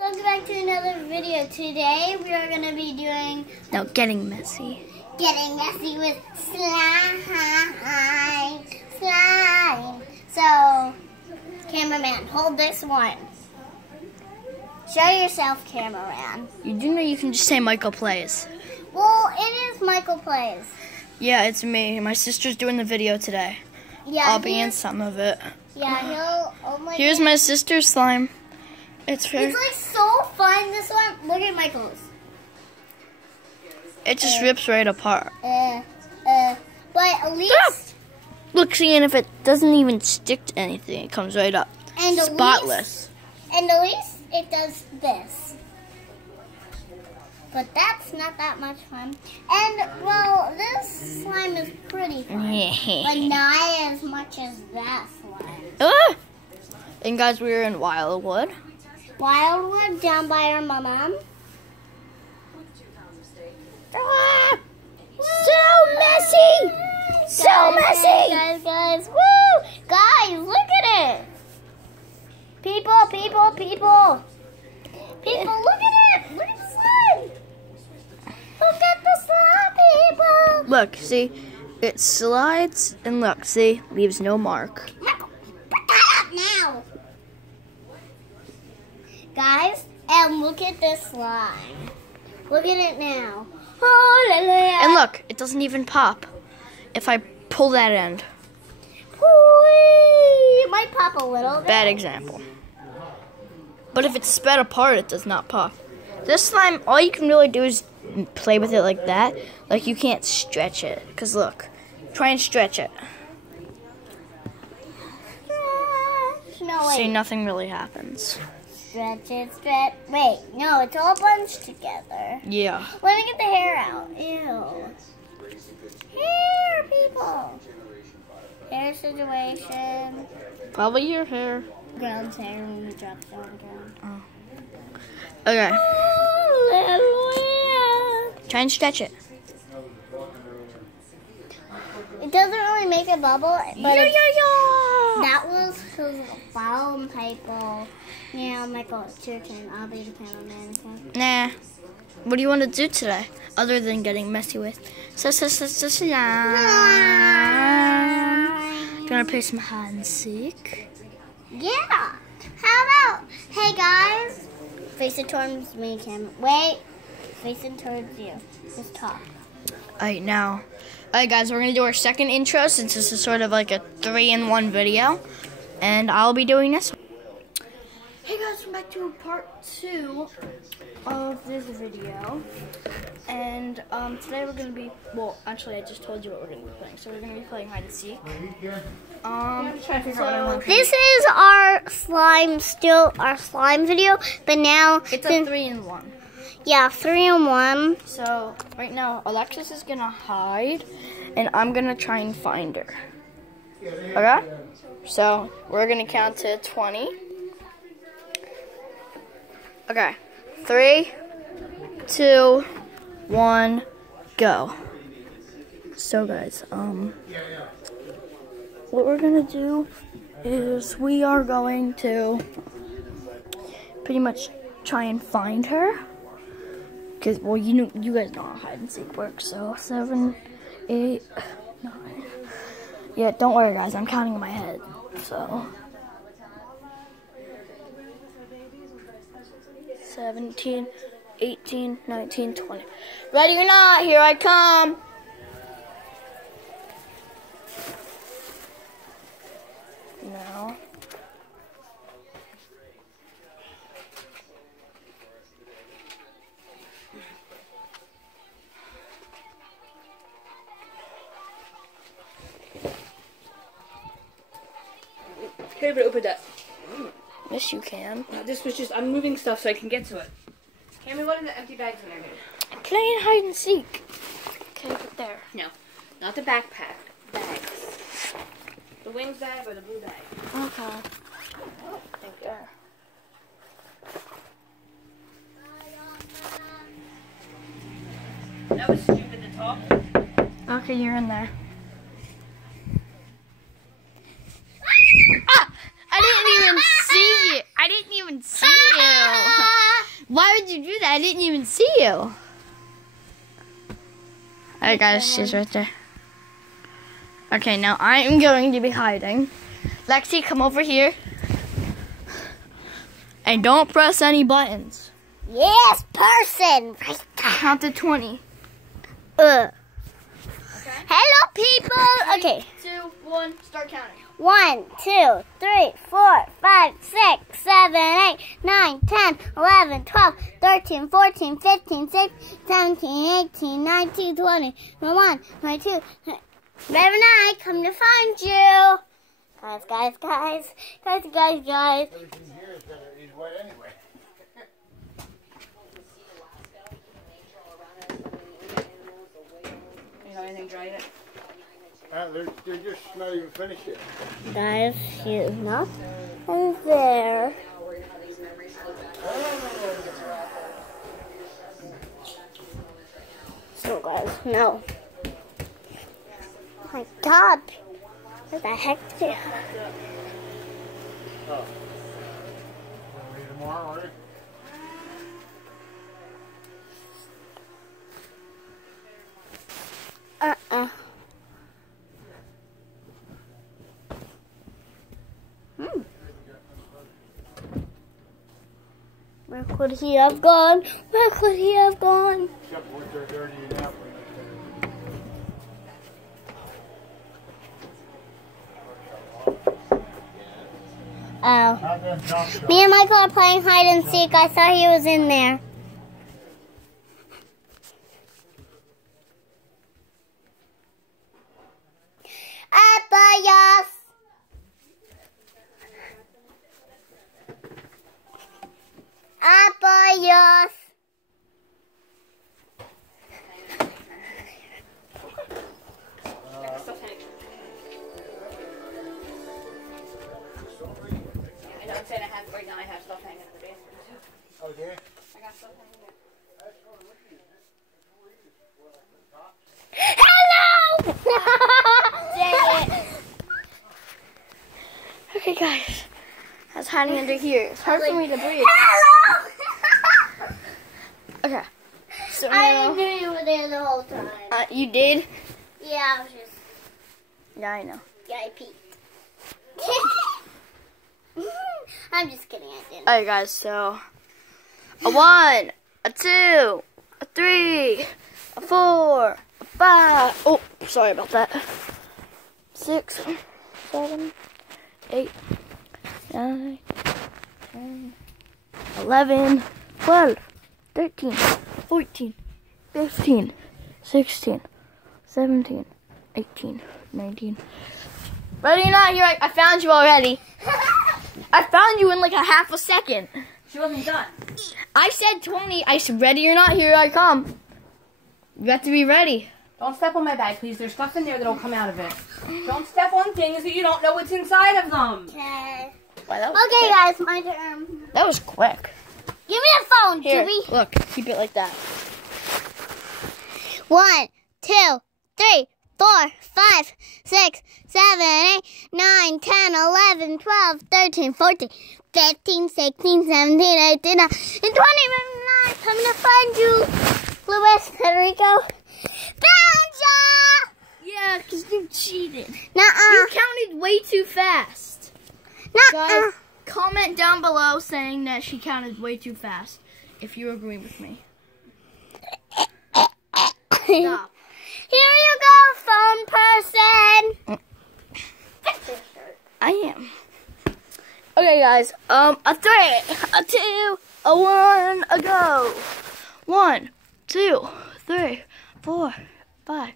Welcome back to another video. Today we are going to be doing... Getting messy. Getting messy with slime. Slime. So, cameraman, hold this one. Show yourself, cameraman. You do know you can just say Michael Plays. Well, it is Michael Plays. Yeah, it's me. My sister's doing the video today. Yeah, I'll be in some of it. Yeah, he'll... Oh my Here's God. my sister's slime. It's very... It's like so fun, this one. Look at Michael's. It just rips right apart. But at least... Look, see, and if it doesn't even stick to anything, it comes right up. And spotless. At least it does this. But that's not that much fun. And, well, this slime is pretty fun. But not as much as that slime. And guys, we were in Wildwood. Wildwood, down by our mom. So messy! So messy! Guys, woo! Guys, look at it! People! People, look at it! Look at the slime! Look at the slime, people! Look, see? It slides, and look, see? Leaves no mark. Put that up now! Guys, and look at this slime. Look at it now. Oh, And look, it doesn't even pop if I pull that end. It might pop a little bit. Bad example. But if it's spread apart, it does not pop. This slime, all you can really do is play with it like that. Like, you can't stretch it. Because look, try and stretch it. No, wait. See, nothing really happens. Stretch it, stretch. Wait, no, it's all bunched together. Yeah. Let me get the hair out. Ew. Hair, people. Hair situation. Probably your hair. Ground's hair when we drop it on the ground. Okay. Hallelujah. Try and stretch it. It doesn't really make a bubble, but that was his bottom typo. Yeah, Michael, it's your turn. I'll be the cameraman. Okay? Nah. What do you want to do today, other than getting messy with? Slime. You want to play some hide and seek? Yeah. How about, hey guys, face it towards me, Cam. Wait, face it towards you. Just talk. Alright, now. Alright, guys, we're going to do our second intro since this is sort of like a 3-in-1 video. And I'll be doing this. Hey guys, welcome back to part 2 of this video. And today we're going to be, well, actually I just told you what we're going to be playing. So we're going to be playing hide and seek. This is our slime, still our slime video, but now It's a 3-in-1. Yeah, 3-in-1. So right now Alexis is going to hide and I'm going to try and find her. Okay? So we're going to count to 20. Okay, 3, 2, 1, go. So guys, what we're gonna do is we are going to pretty much try and find her. Cause well, you guys know how hide and seek works. So 7, 8, 9. Yeah, don't worry, guys. I'm counting in my head. So. 17, 18, 19, 20. Ready or not, here I come. Now. Can I open that? Yes, you can. This was just, I'm moving stuff so I can get to it. Cammy, what are the empty bags in there? Playing hide and seek. Okay, put there. No, not the backpack. Bags. The wings bag or the blue bag? Okay. Right there. That was stupid to talk. Okay, you're in there. I didn't even see you. Why would you do that? I didn't even see you. Alright guys, she's right there. Okay, now I am going to be hiding. Lexi, come over here. And don't press any buttons. Yes, person. Right there. Count to 20. Okay. Hello, people. Okay. 2, 1, start counting. 1, 2, 3, 4, 5, 6, 7, 8, 9, 10, 11, 12, 13, 14, 15, 16, 17, 18, 19, 20, 21, 22, 11, I come to find you. Guys. Everything here is wet anyway. You know anything dry yet? They're just not even finished yet. Guys, she's not in there. So guys, no. Oh my God. What the heck? Oh. Read tomorrow, are you? Where could he have gone? Where could he have gone? Except what they're dirty enough. Oh. Me and Michael are playing hide and seek. I thought he was in there. Apayas. Apayas. I know I'm saying right now I have stuff hanging in the bathroom too. Okay. I got stuff hanging there. Hello! Okay guys, I was hiding under here. It's hard for me to breathe. Hello! Okay. So I now, knew you were there the whole time. you did? Yeah, I was just... Yeah, I know. Yeah, I peeked. I'm just kidding, I didn't. Alright guys, so a 1, a 2, a 3, a 4, a 5. Oh, sorry about that. 6, 7, 8, 9, 10, 11, 12, 13, 14, 15, 16, 17, 18, 19. Ready or not, here I found you already. I found you in like a half a second. She wasn't done. I said 20. I said, ready or not, here I come. You have to be ready. Don't step on my bag, please. There's stuff in there that'll come out of it. Don't step on things that you don't know what's inside of them. Okay. Wow, that was Okay, quick. guys, my turn. That was quick. Give me the phone, Here, Jimmy. look. Keep it like that. 1, 2, 3, 4, 5, 6, 7, 8, 9, 10, 11, 12, 13, 14, 15, 16, 17, 18, 19, 20. I'm coming to find you. Luis, Federico. Found ya! Yeah, because you cheated. Nuh-uh. You counted way too fast. Nuh-uh. Guys, comment down below saying that she counted way too fast if you agree with me. Stop. Here you go, phone person. I am. Okay, guys. A 3, a 2, a 1, a go. 1, 2, 3, 4, 5,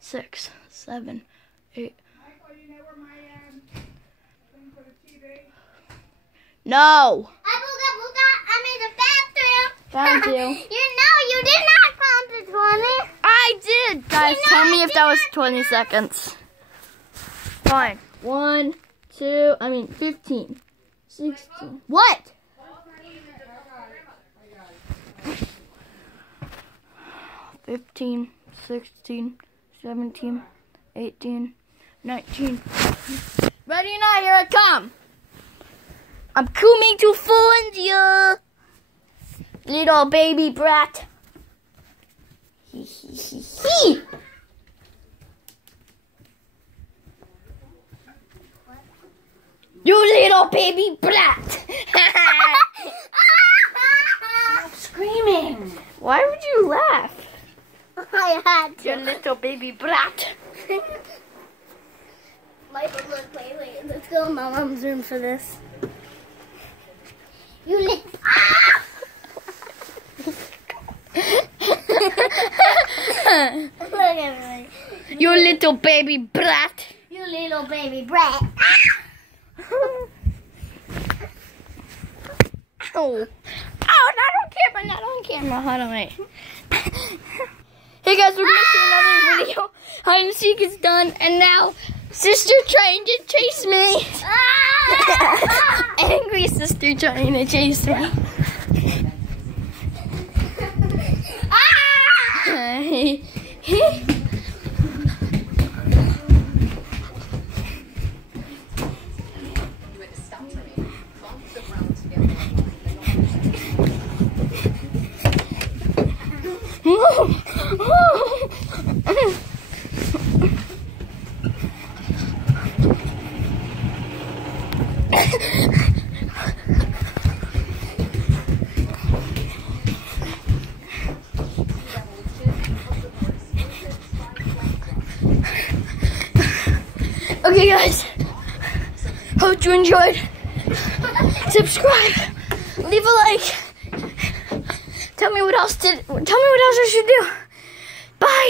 6, 7, 8. No. I'm in the bathroom. Found you. You did not count to 20. I did. Guys, You know tell I me if did that was not 20 seconds. Fine. 1, 2, 15, 16. What? 15, 16, 17, 18, 19. Ready or not, here I come. I'm coming to find you. little baby brat. Hee. You little baby brat. Stop screaming. Why would you laugh? I had You to. little baby brat. Michael, look, wait. Let's go in my mom's room for this. You lit. Ah! Look at me. You little baby brat. You little baby brat. Oh, not on camera, not on camera. Hold on, wait. Hey guys, we're gonna see another video. Hide and seek is done, and now sister trying to chase me. Angry sister trying to chase me. Okay guys, hope you enjoyed. Subscribe, leave a like. Tell me what else I should do. Bye.